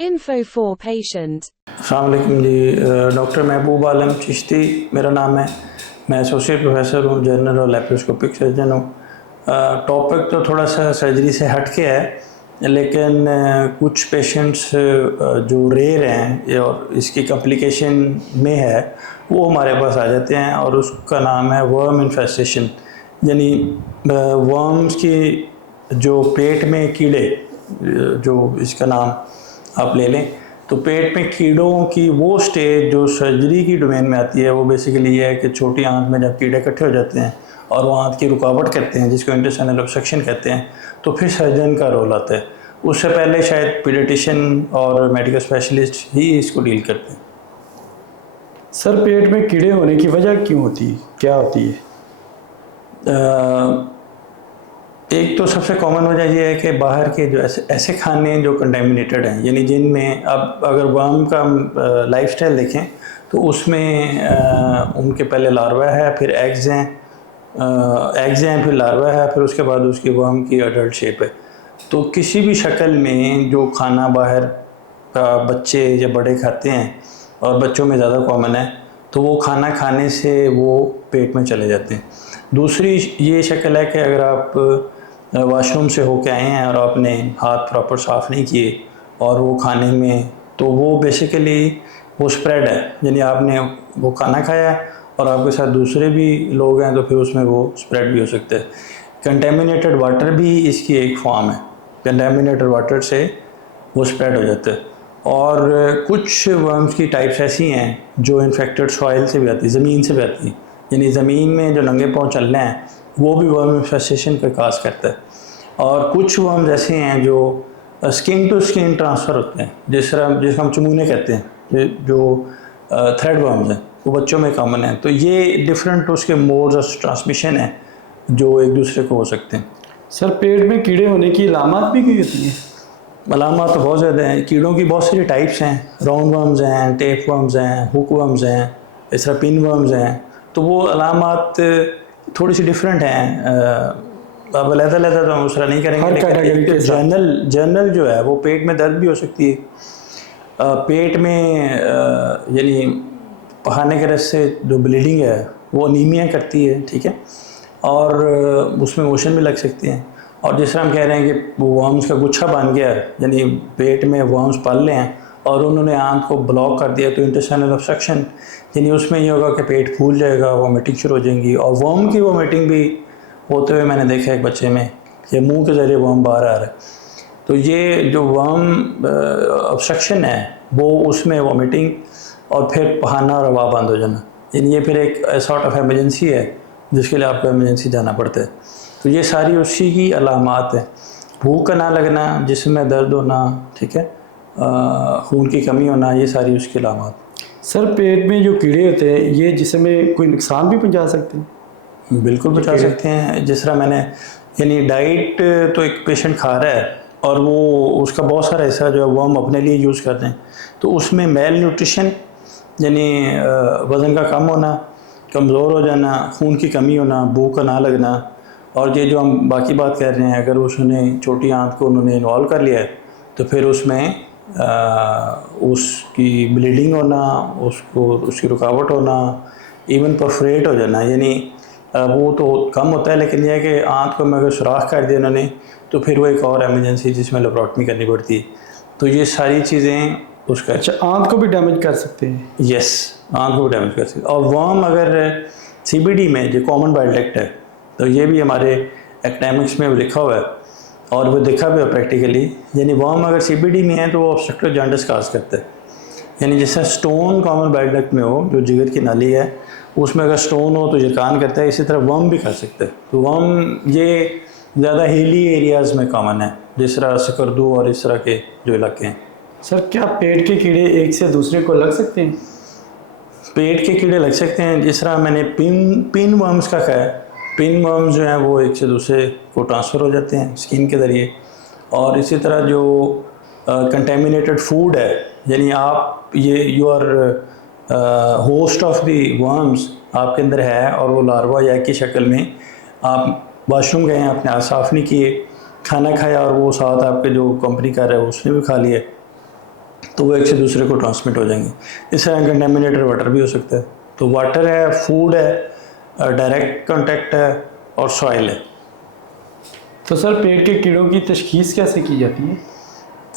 Info for patient. अस्सलाम वालेकुम जी। Doctor महबूब आलम चिश्ती मेरा नाम है। मैं एसोसिएट प्रोफेसर हूँ, जनरल और लैप्रोस्कोपिक सर्जन हूँ। टॉपिक तो थोड़ा सा सर्जरी से हट के है, लेकिन कुछ पेशेंट्स जो रेयर हैं और इसकी कॉम्प्लिकेशन में है वो हमारे पास आ जाते हैं, और उसका नाम है वर्म इन्फेस्टेशन। यानी वर्म्स की जो पेट में कीड़े, जो इसका नाम आप ले लें, तो पेट में कीड़ों की वो स्टेज जो सर्जरी की डोमेन में आती है, वो बेसिकली ये है कि छोटी आंत में जब कीड़े इकट्ठे हो जाते हैं और वो आंत की रुकावट करते हैं, जिसको इंटेस्टाइनल ऑब्स्ट्रक्शन कहते हैं, तो फिर सर्जन का रोल आता है। उससे पहले शायद पीडियाट्रिशियन और मेडिकल स्पेशलिस्ट ही इसको डील करते हैं। सर, पेट में कीड़े होने की वजह क्यों होती है, क्या होती है? एक तो सबसे कॉमन वजह यह है कि बाहर के जो ऐसे खाने जो कंटेमिनेटेड हैं, यानी जिनमें अब अगर वर्म का लाइफस्टाइल देखें तो उसमें उनके पहले लार्वा है, फिर एग्स हैं, फिर लार्वा है, फिर उसके बाद उसकी वर्म की अडल्ट शेप है। तो किसी भी शक्ल में जो खाना बाहर का बच्चे या बड़े खाते हैं, और बच्चों में ज़्यादा कॉमन है, तो वो खाना खाने से वो पेट में चले जाते हैं। दूसरी ये शक्ल है कि अगर आप वॉशरूम से होके आए हैं और आपने हाथ प्रॉपर साफ़ नहीं किए और वो खाने में, तो वो बेसिकली वो स्प्रेड है, यानी आपने वो खाना खाया और आपके साथ दूसरे भी लोग हैं, तो फिर उसमें वो स्प्रेड भी हो सकता है। कंटेमिनेटेड वाटर भी इसकी एक फॉर्म है, कंटेमिनेटेड वाटर से वो स्प्रेड हो जाता है। और कुछ वर्म्स की टाइप्स ऐसी हैं जो इन्फेक्टेड सॉइल से भी आती है, ज़मीन से भी आती है, यानी ज़मीन में जो नंगे पाँव चल रहे हैं वो भी वर्म इन्फेस्टेशन का काज करता है। और कुछ वर्म्स ऐसे हैं जो स्किन टू स्किन ट्रांसफ़र होते हैं, जिसको हम चमूने कहते हैं, जो थ्रेड वर्म्स हैं, वो बच्चों में कॉमन है। तो ये डिफरेंट उसके मोड्स ऑफ ट्रांसमिशन हैं जो एक दूसरे को हो सकते हैं। सर, पेट में कीड़े होने की अलामत भी कोई होती है? अलामत तो बहुत ज़्यादा हैं। कीड़ों की बहुत सारी टाइप्स हैं, राउंड वर्म्स हैं, टेप वर्म्स हैं, हुक वर्म्स हैं, इस तरह पिन वर्म्स हैं। तो वो अलामत थोड़ी सी डिफरेंट हैं। अब अलग-अलग तो हम उस तरह नहीं करेंगे, लेकिन जनरल जो है वो पेट में दर्द भी हो सकती है, पेट में यानी पखाने के रस से जो ब्लीडिंग है वो अनीमिया करती है, ठीक है, और उसमें मोशन भी लग सकते हैं। और जिस तरह हम कह रहे हैं कि वो वर्म्स का गुच्छा बन गया है, यानी पेट में वर्म्स पल रहे हैं और उन्होंने आंत को ब्लॉक कर दिया, तो इंटेस्टाइनल ऑब्स्ट्रक्शन, यानी उसमें ये होगा कि पेट फूल जाएगा, वॉमिटिंग शुरू हो जाएंगी। और वर्म की वॉमिटिंग भी होते हुए मैंने देखा एक बच्चे में कि मुंह के ज़रिए वर्म बाहर आ रहा है। तो ये जो वर्म ऑब्स्ट्रक्शन है वो उसमें वॉमिटिंग और फिर पखाना और हवा बंद हो जाना, यानी ये फिर एक सॉर्ट ऑफ एमरजेंसी है जिसके लिए आपको एमरजेंसी जाना पड़ता है। तो ये सारी उसी की अलामात है। भूख का ना लगना, जिस्म में दर्द होना, ठीक है, खून की कमी होना, ये सारी उसकी अलामात। सर, पेट में जो कीड़े होते हैं ये जिस्म में कोई नुकसान भी पहुंचा सकते हैं? बिल्कुल पहुंचा सकते हैं। जिस तरह मैंने, यानी डाइट तो एक पेशेंट खा रहा है और वो उसका बहुत सारा हिस्सा जो है वो हम अपने लिए यूज़ करते हैं, तो उसमें मेल न्यूट्रिशन, यानी वज़न का कम होना, कमज़ोर हो जाना, खून की कमी होना, भूख का ना लगना, और ये जो हम बाकी बात कर रहे हैं, अगर उसने छोटी आंत को उन्होंने इन्वॉल्व कर लिया है तो फिर उसमें उसकी ब्लीडिंग होना, उसकी रुकावट होना, इवन परफोरेट हो जाना, यानी वो तो कम होता है, लेकिन यह है कि आंत को अगर सुराख कर दिया उन्होंने तो फिर वो एक और एमरजेंसी जिसमें लेप्रोटमी करनी पड़ती है। तो ये सारी चीज़ें उसका। अच्छा, आंत को भी डैमेज कर सकते हैं? यस, आंत को भी डैमेज कर सकते हैं। और वर्म अगर सीबीडी में जो कॉमन बाइल डक्ट है, तो ये भी हमारे एकेडमिक्स में लिखा हुआ है और वो देखा भी है प्रैक्टिकली, यानी वर्म अगर सीबीडी में है तो वो ऑब्स्ट्रक्टिव जॉन्डिस काज करता है। यानी जैसे स्टोन कॉमन बाइल डक्ट में हो, जो जिगर की नाली है, उसमें अगर स्टोन हो तो जकान करता है, इसी तरह वर्म भी कर सकता है। तो वर्म ये ज़्यादा हिली एरियाज़ में कॉमन है, जिस तरह सकरदू और इस तरह के जो इलाके हैं। सर, क्या पेट के कीड़े एक से दूसरे को लग सकते हैं? पेट के कीड़े लग सकते हैं, जिस तरह मैंने पिन वर्म्स का कहा है। पिन वर्म्स जो हैं वो एक से दूसरे को ट्रांसफ़र हो जाते हैं स्किन के ज़रिए। और इसी तरह जो कंटेमिनेटेड फूड है, यानी आप ये you are host of the worms आपके अंदर है और वो लार्वा या की शक्ल में, आप वॉशरूम गए हैं, आपने हाथ साफ़ नहीं किए, खाना खाया और वो साथ आपके जो कंपनी कर रहा है उसने भी खा लिया, तो वो एक से दूसरे को ट्रांसमिट हो जाएंगे। इस तरह कंटेमिनेटेड वाटर भी हो सकता है। तो वाटर है, फूड है, डायरेक्ट कांटेक्ट है और सॉइल है। तो सर पेट के कीड़ों की तशखीस कैसे की जाती है?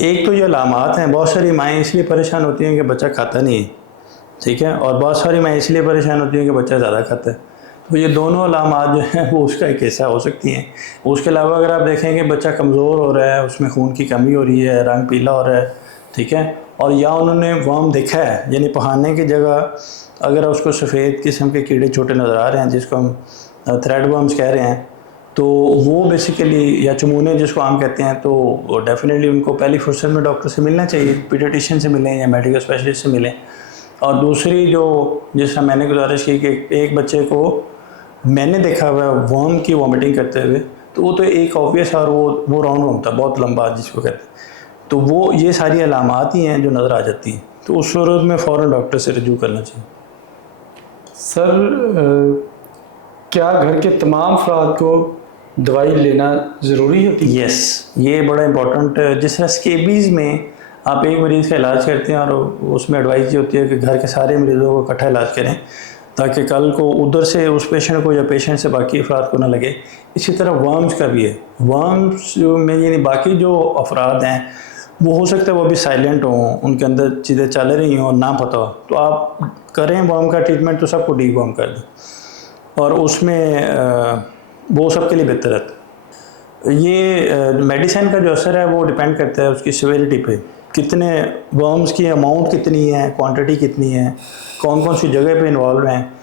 एक तो ये अलामात हैं, बहुत सारी माएँ इसलिए परेशान होती हैं कि बच्चा खाता नहीं है, ठीक है, और बहुत सारी माएँ इसलिए परेशान होती हैं कि बच्चा ज़्यादा खाता है। तो ये दोनों अलामात जो हैं वो उसका एक हिस्सा हो सकती हैं। उसके अलावा अगर आप देखें कि बच्चा कमज़ोर हो रहा है, उसमें खून की कमी हो रही है, रंग पीला हो रहा है, ठीक है, और या उन्होंने वर्म देखा है, यानी पहाने की जगह अगर उसको सफ़ेद किस्म के कीड़े छोटे नज़र आ रहे हैं जिसको हम थ्रेड वर्म्स कह रहे हैं, तो वो बेसिकली, या चमूने जिसको आम कहते हैं, तो डेफिनेटली उनको पहली फुर्सत में डॉक्टर से मिलना चाहिए, पीडियाट्रिशियन से मिलें या मेडिकल स्पेशलिस्ट से मिलें। और दूसरी जो जिस तरह मैंने गुजारिश की कि एक बच्चे को मैंने देखा हुआ वर्म की वॉमिटिंग करते हुए, तो वो तो एक ऑब्वियस, और वो राउंड वर्म था, बहुत लंबा जिसको कहते हैं, तो वो ये सारी अलामात ही हैं जो नज़र आ जाती हैं। तो उस सूरत में फ़ौरन डॉक्टर से रजू करना चाहिए। सर क्या घर के तमाम अफराद को दवाई लेना ज़रूरी होती है? यस, ये बड़ा इंपॉर्टेंट। जिस तरह स्केबीज़ में आप एक मरीज़ का इलाज करते हैं और उसमें एडवाइस ये होती है कि घर के सारे मरीज़ों को इकट्ठा इलाज करें ताकि कल को उधर से उस पेशेंट को या पेशेंट से बाकी अफराद को ना लगे। इसी तरह वर्म्स का भी है। वर्म्स में यानी बाकी जो अफराद हैं वो हो सकता है वो भी साइलेंट हों, उनके अंदर चीज़ें चल रही हों और ना पता हो, तो आप करें वर्म का ट्रीटमेंट तो सबको डी वर्म कर दें, और उसमें वो सबके लिए बेहतर रहता है। ये मेडिसिन का जो असर है वो डिपेंड करता है उसकी सिवियरिटी पे, कितने वर्म्स की अमाउंट कितनी है, क्वांटिटी कितनी है, कौन कौन सी जगह पे इन्वॉल्व हैं,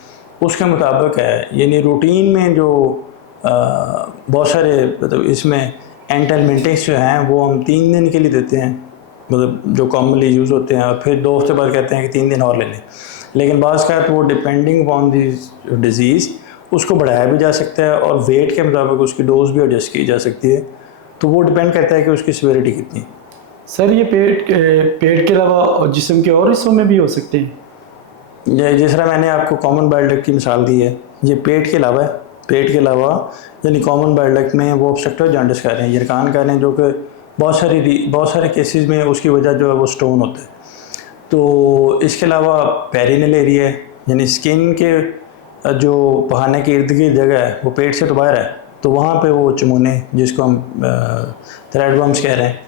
उसके मुताबिक है। यानी रूटीन में जो बहुत सारे मतलब इसमें एंटाइलमेंटिक्स जो हैं वो हम 3 दिन के लिए देते हैं, मतलब जो कॉमनली यूज़ होते हैं, और फिर 2 हफ्ते बाद कहते हैं कि 3 दिन और ले लें। लेकिन बाज़ का वो डिपेंडिंग अपॉन दी डिज़ीज़ उसको बढ़ाया भी जा सकता है और वेट के मुताबिक उसकी डोज भी एडजस्ट की जा सकती है। तो वो डिपेंड करता है कि उसकी सिवियरिटी कितनी है। सर ये पेट के अलावा जिस्म के और हिस्सों में भी हो सकते हैं? जिस तरह मैंने आपको कॉमन बाइल डक्ट की मिसाल दी है, ये पेट के अलावा है। पेट के अलावा यानी कॉमन बाइल डक्ट में वो ऑब्स्ट्रक्टिव जॉन्डिस कह रहे हैं, यरकान कह रहे हैं, जो कि बहुत सारे केसेस में उसकी वजह जो है वो स्टोन होता है। तो इसके अलावा पेरिनेल एरिया है, यानी स्किन के जो पहाने के इर्द गिर्द जगह है वो पेट से तो बाहर है, तो वहाँ पे वो चमूने जिसको हम थ्रेड वर्म्स कह रहे हैं,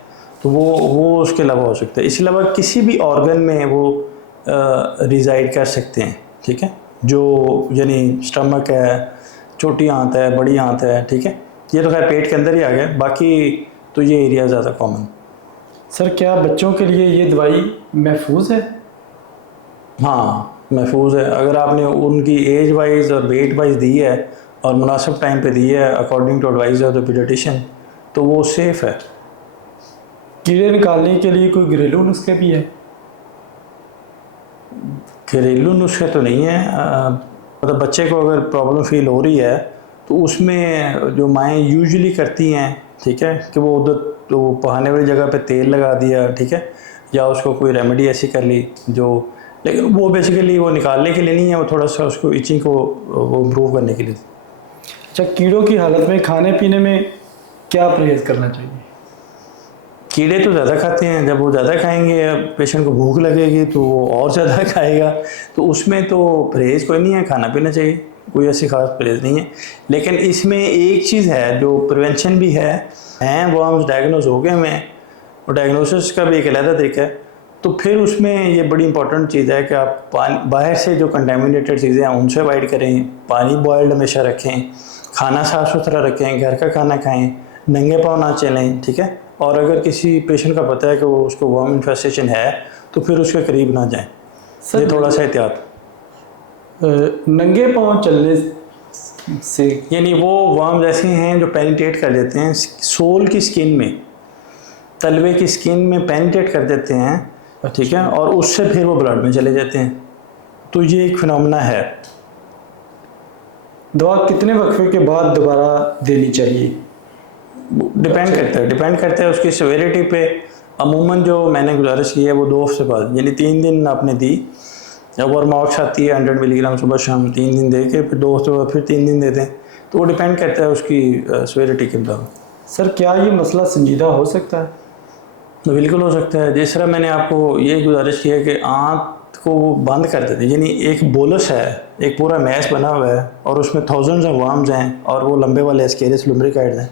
तो वो उसके अलावा हो सकता है। इसके अलावा किसी भी ऑर्गन में वो रिजाइड कर सकते हैं, ठीक है, जो यानी स्टमक है, छोटी आंत है, बड़ी आंत है, ठीक है, ये तो खैर पेट के अंदर ही आ गया, बाकी तो ये एरिया ज़्यादा कॉमन। सर क्या बच्चों के लिए ये दवाई महफूज है? हाँ महफूज है। अगर आपने उनकी एज वाइज और वेट वाइज दी है और मुनासिब टाइम पे दी है according to advice of the paediatrician, तो वो सेफ़ है। कीड़े निकालने के लिए कोई घरेलू नुस्खे भी है? घरेलू नुस्खे तो नहीं है, मतलब बच्चे को अगर प्रॉब्लम फील हो रही है तो उसमें जो माएँ यूजुअली करती हैं, ठीक है, कि वो उधर तो पहाने वाली जगह पे तेल लगा दिया, ठीक है, या उसको कोई रेमेडी ऐसी कर ली जो, लेकिन वो बेसिकली वो निकालने के लिए नहीं है, वो थोड़ा सा उसको इचिंग को वो इम्प्रूव करने के लिए। अच्छा, कीड़ों की हालत में खाने पीने में क्या परहेज़ करना चाहिए? कीड़े तो ज़्यादा खाते हैं, जब वो ज़्यादा खाएंगे पेशेंट को भूख लगेगी तो वो और ज़्यादा खाएगा, तो उसमें तो परहेज़ कोई नहीं है, खाना पीना चाहिए, कोई ऐसी ख़ास परहेज़ नहीं है। लेकिन इसमें एक चीज़ है जो प्रिवेंशन भी है वर्म्स डायग्नोज हो गए हमें, और डायग्नोसिस का भी एक अलग तरीका है। तो फिर उसमें ये बड़ी इंपॉर्टेंट चीज़ है कि आप पानी, बाहर से जो कंटामिनेटेड चीज़ें हैं उनसे अवॉइड करें, पानी बॉयल्ड हमेशा रखें, खाना साफ़ सुथरा रखें, घर का खाना खाएं, नंगे पाँव ना चलें, ठीक है, और अगर किसी पेशेंट का पता है कि वो उसको वर्म इन्फेस्टेशन है तो फिर उसके करीब ना जाएं। ये थोड़ा सा एहतियात। नंगे पाँव चलने से यानी वो वर्म्स ऐसे हैं जो पेनिट्रेट कर देते हैं सोल की स्किन में, तलवे की स्किन में पेनिट्रेट कर देते हैं, ठीक है, और उससे फिर वो ब्लड में चले जाते हैं। तो ये एक फिनोमेना है। दवा कितने वक्फे के बाद दोबारा देनी चाहिए? डिपेंड करता है उसकी सिवियरिटी पे। अमूमन जो मैंने गुजारिश की है वो 2 हफ्ते बाद, यानी 3 दिन आपने दी, जब वर्मॉक्स आती है 100 मिलीग्राम सुबह शाम, 3 दिन दे के फिर 2 हफ्ते बाद फिर 3 दिन देते हैं, तो वो डिपेंड करता है उसकी सिवियरिटी के मुताबिक। सर क्या ये मसला संजीदा हो सकता है? तो बिल्कुल हो सकता है। जिस तरह मैंने आपको ये गुजारिश की है कि आंत को वो बंद कर देते, यानी एक बोलस है, एक पूरा मैश बना हुआ है और उसमें थाउजेंड्स ऑफ वर्म्स हैं और वो लंबे वाले एस्केरियस लुम्ब्रिकाइड्स हैं,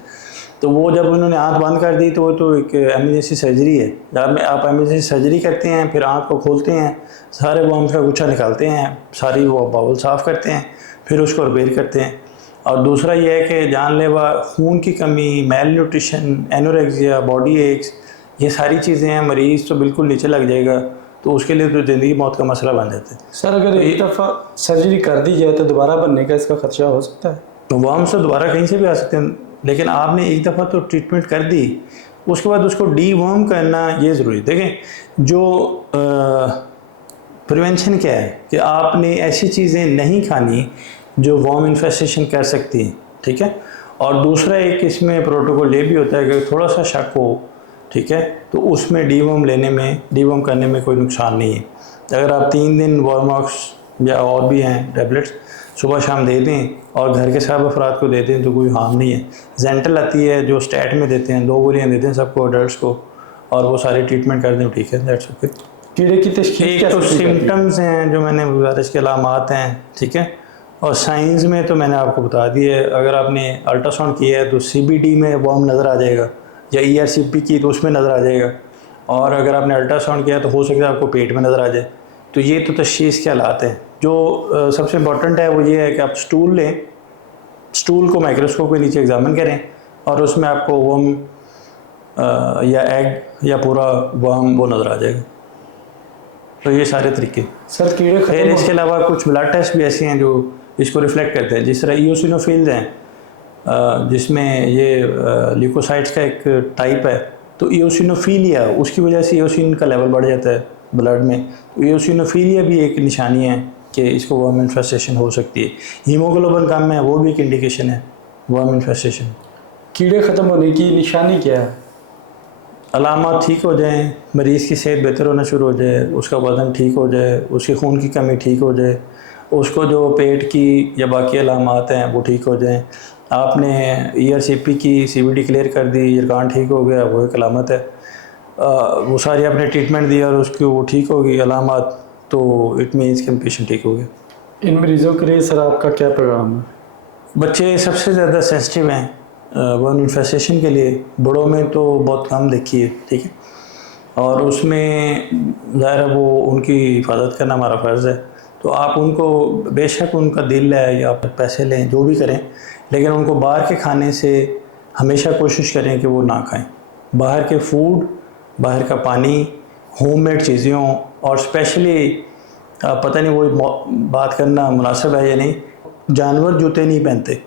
तो वो जब उन्होंने आंत बंद कर दी तो वो तो एक एमरजेंसी सर्जरी है। जब आप एमरजेंसी सर्जरी करते हैं, फिर आंत को खोलते हैं, सारे वर्म्स का गुच्छा निकालते हैं, सारी वो बाउल साफ़ करते हैं, फिर उसको रिपेयर करते हैं। और दूसरा ये है कि जानलेवा खून की कमी, mail nutrition, anorexia, body aches, ये सारी चीज़ें हैं, मरीज़ तो बिल्कुल नीचे लग जाएगा, तो उसके लिए तो ज़िंदगी मौत का मसला बन जाता है। सर अगर एक दफ़ा सर्जरी कर दी जाए तो दोबारा बनने का इसका खर्चा हो सकता है? तो वर्म्स तो दोबारा कहीं से भी आ सकते हैं, लेकिन आपने एक दफ़ा तो ट्रीटमेंट कर दी, उसके बाद उसको डीवर्म करना ये ज़रूरी। देखें, जो प्रिवेंशन क्या है कि आपने ऐसी चीज़ें नहीं खानी जो वर्म इन्फेस्टेशन कर सकती हैं, ठीक है। और दूसरा एक इसमें प्रोटोकॉल ये भी होता है कि थोड़ा सा शक हो, ठीक है, तो उसमें डीवर्म करने में कोई नुकसान नहीं है। अगर आप 3 दिन वर्मॉक्स या और भी हैं टैबलेट्स सुबह शाम दे दें और घर के सब अफराद को दे दें तो कोई हार्म नहीं है। जेंटल आती है जो स्टैट में देते हैं, 2 गोलियाँ देते हैं सबको, अडल्ट्स को, और वो सारे ट्रीटमेंट कर दें, ठीक है, दैट्स ओके। कीड़े की तशख़ीस एक तो सिम्टम्स हैं जो मैंने गुजारिश के अलामात हैं, ठीक है, और साइंस में तो मैंने आपको बता दिया है। अगर आपने अल्ट्रासाउंड किया है तो CBD में वर्म नज़र आ जाएगा, या ERCP की तो उसमें नज़र आ जाएगा, और अगर आपने अल्ट्रासाउंड किया तो हो सकता है आपको पेट में नज़र आ जाए। तो ये तो तशख़ीस के हालात हैं। जो सबसे इम्पॉर्टेंट है वो ये है कि आप स्टूल लें, स्टूल को माइक्रोस्कोप के नीचे एग्जामिन करें और उसमें आपको वर्म या एग या पूरा वर्म वो नज़र आ जाएगा। तो ये सारे तरीके। सर कीड़े फिर इसके अलावा कुछ ब्लड टेस्ट भी ऐसे हैं जो इसको रिफ्लेक्ट करते हैं, जिस तरह ईओसिनोफिल्स हैं, जिसमें ये ल्यूकोसाइट्स का एक टाइप है। तो ईओसिनोफिलिया, उसकी वजह से ईओसिन का लेवल बढ़ जाता है ब्लड में। तो ईओसिनोफिलिया भी एक निशानी है कि इसको वर्म इन्फेस्टेशन हो सकती है। हीमोग्लोबिन कम है, वो भी एक इंडिकेशन है वर्म इन्फेस्टेशन। कीड़े ख़त्म होने की निशानी क्या है? अलामात ठीक हो जाएं, मरीज़ की सेहत बेहतर होना शुरू हो जाए, उसका वज़न ठीक हो जाए, उसकी खून की कमी ठीक हो जाए, उसको जो पेट की या बाकी अलामात हैं वो ठीक हो जाएं। आपने ERCP की CBD क्लियर कर दी, यरकान ठीक हो गया, वो एक अलामत है। वो सारी आपने ट्रीटमेंट दिया और उसकी वो ठीक हो गई अलामत, तो इट मीन्स कि पेशेंट ठीक हो गया। इन मरीज़ों के लिए सर आपका क्या प्रोग्राम है? बच्चे सबसे ज़्यादा सेंसिटिव हैं वर्म इन्फेस्टेशन के लिए, बड़ों में तो बहुत कम देखी है, ठीक है, और उसमें ज़ाहिर है वो उनकी हिफाजत करना हमारा फ़र्ज़ है। तो आप उनको, बेशक उनका दिल है या पैसे लें, जो भी करें, लेकिन उनको बाहर के खाने से हमेशा कोशिश करें कि वो ना खाएं। बाहर के फूड, बाहर का पानी, होममेड चीज़ें हों, और स्पेशली पता नहीं वो बात करना मुनासिब है या नहीं, जानवर जूते नहीं पहनते।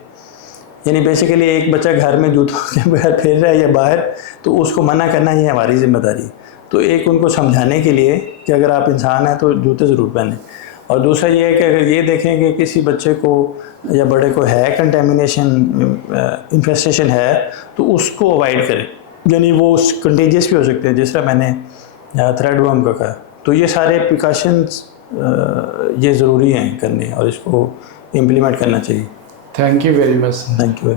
यानी बेसिकली एक बच्चा घर में जूतों के बगैर फिर रहा है या बाहर, तो उसको मना करना ये हमारी ज़िम्मेदारी है। तो एक उनको समझाने के लिए कि अगर आप इंसान हैं तो जूते ज़रूर पहनें। और दूसरा ये है कि अगर ये देखें कि किसी बच्चे को या बड़े को है कंटेमिनेशन, इन्फेस्टेशन है, तो उसको अवॉइड करें, यानी वो कंटेजियस भी हो सकते हैं, जिस तरह मैंने थ्रेड वर्म का कहा। तो ये सारे प्रिकॉशंस ये ज़रूरी हैं करने, और इसको इम्प्लीमेंट करना चाहिए। Thank you very much. Thank you.